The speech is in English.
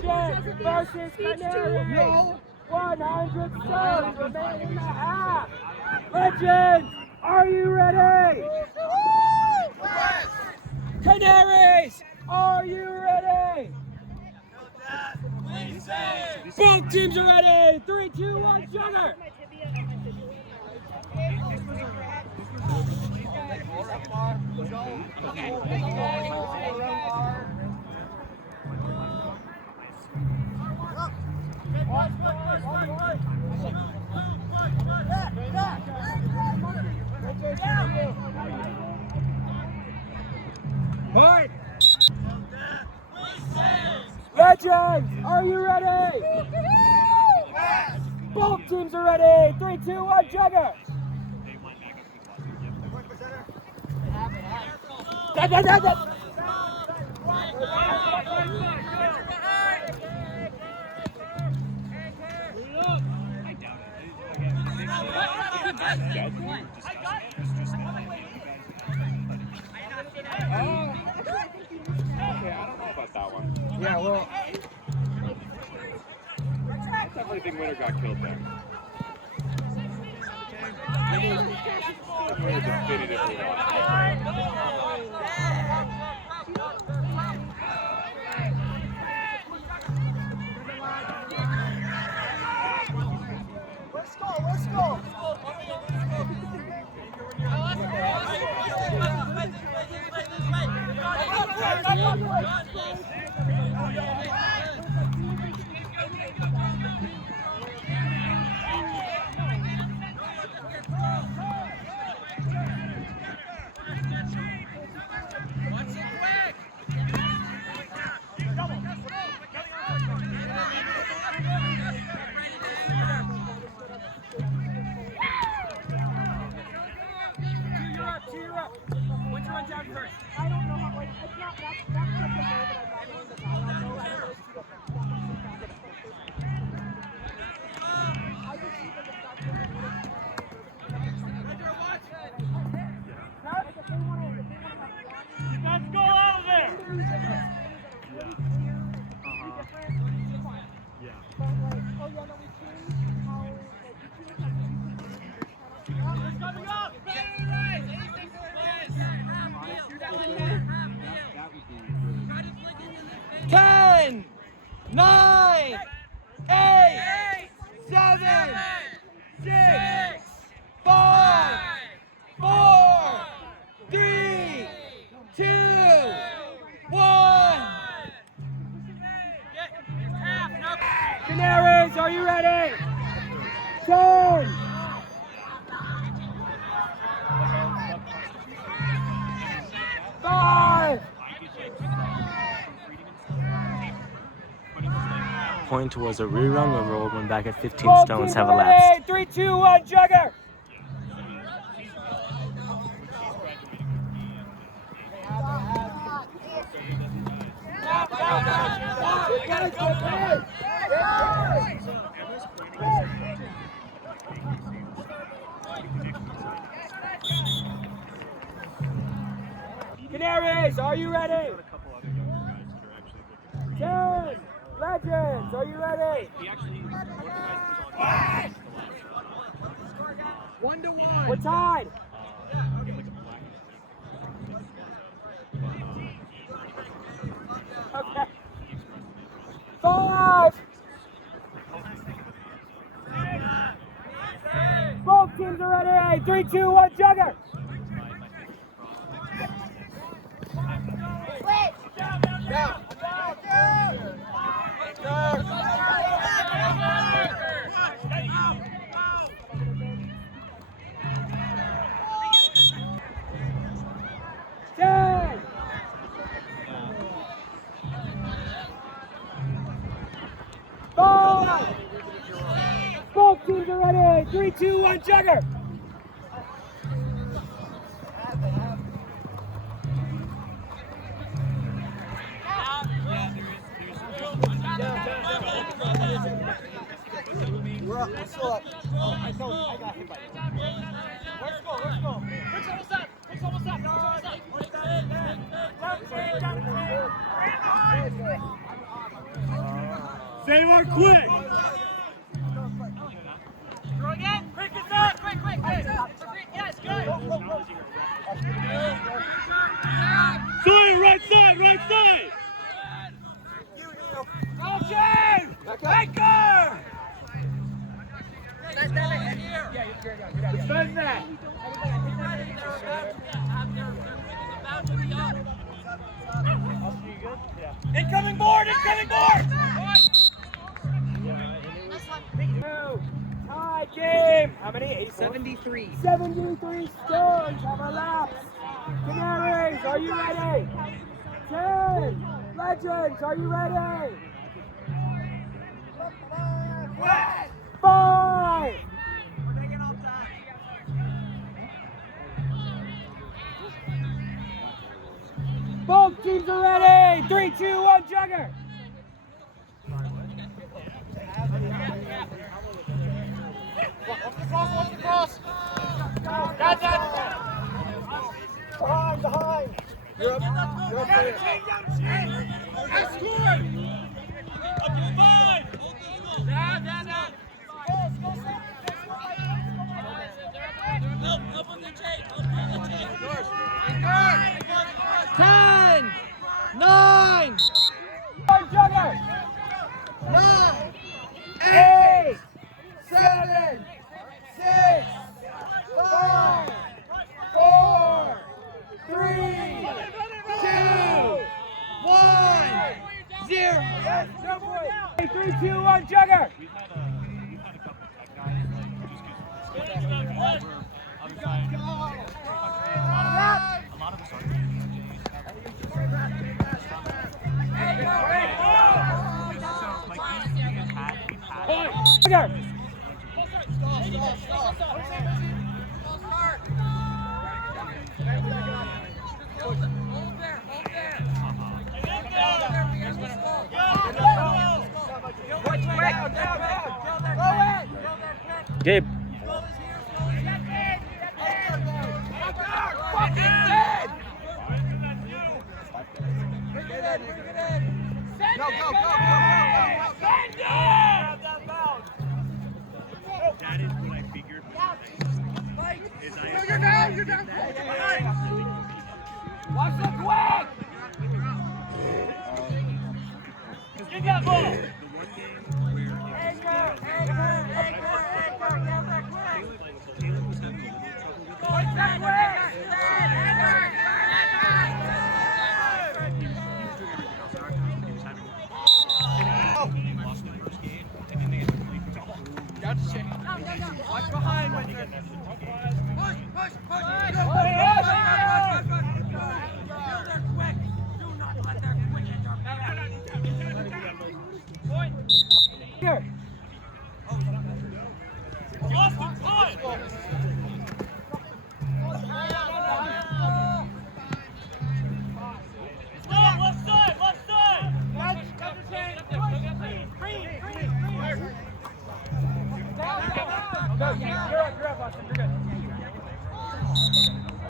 Legends versus Canaries. 100 subs remain in the half. Legends, are you ready? Yes. Canaries, are you ready? Both teams are ready. 3, 2, 1, sugar. Point. Legends, are you ready? Both teams are ready. 3, 2, 1, jugger. Okay, I don't know about that one. Yeah, well, I definitely think Winter got killed there. Winter definitively lost. Let's go. Which one's out first? I don't know how, like, it's not, that's such a goal that I'd rather win the guy. I know I always do it. I just see the fact that Let's go out there! Yeah. But like, oh yeah, no, we changed how, like, we changed how It's coming up! Ten, 9, 8, 7, 6, 5, 4, 3, 2, 1. Canaries, are you ready? 10. 5. Point was a rerun when Roll went back at 15 Both stones teams have are elapsed. ready. 3, 2, 1, jugger. Canaries, are you ready? 10. Legends, are you ready? 1-1. We're tied. Okay. 5. Both teams are ready. 3, 2, 1, jugger. Both teams are ready. 3, 2, 1, jugger. We're up. We're still up. Oh, I got hit by it. Let's go. Quick's almost up. Quick's almost up. Quick's almost up. Save our quick! Throw again. Quick, it's up. Quick. Yes, good. Sorry, right side! Go, James! Baker! Defend that! Incoming board! Tie game! How many? 73. 73 stones have elapsed. Canaries, are you ready? 10. Legends, are you ready? 5. Both teams are ready. 3, 2, 1, jugger. Off the cross. Behind. You're up. That's good! Up to 5! Down. Up on the tape. 10, 9, One, jugger. 9, 8, 7, 6, 5, 4, 3, 2, 1, 0. 3, 2, 1, jugger. Jugger. Gabe. Go. That is what I figured. You're down. Watch the quick. Get that ball! Watch behind when you get there. Push. Here. Austin, time! Left side! Green!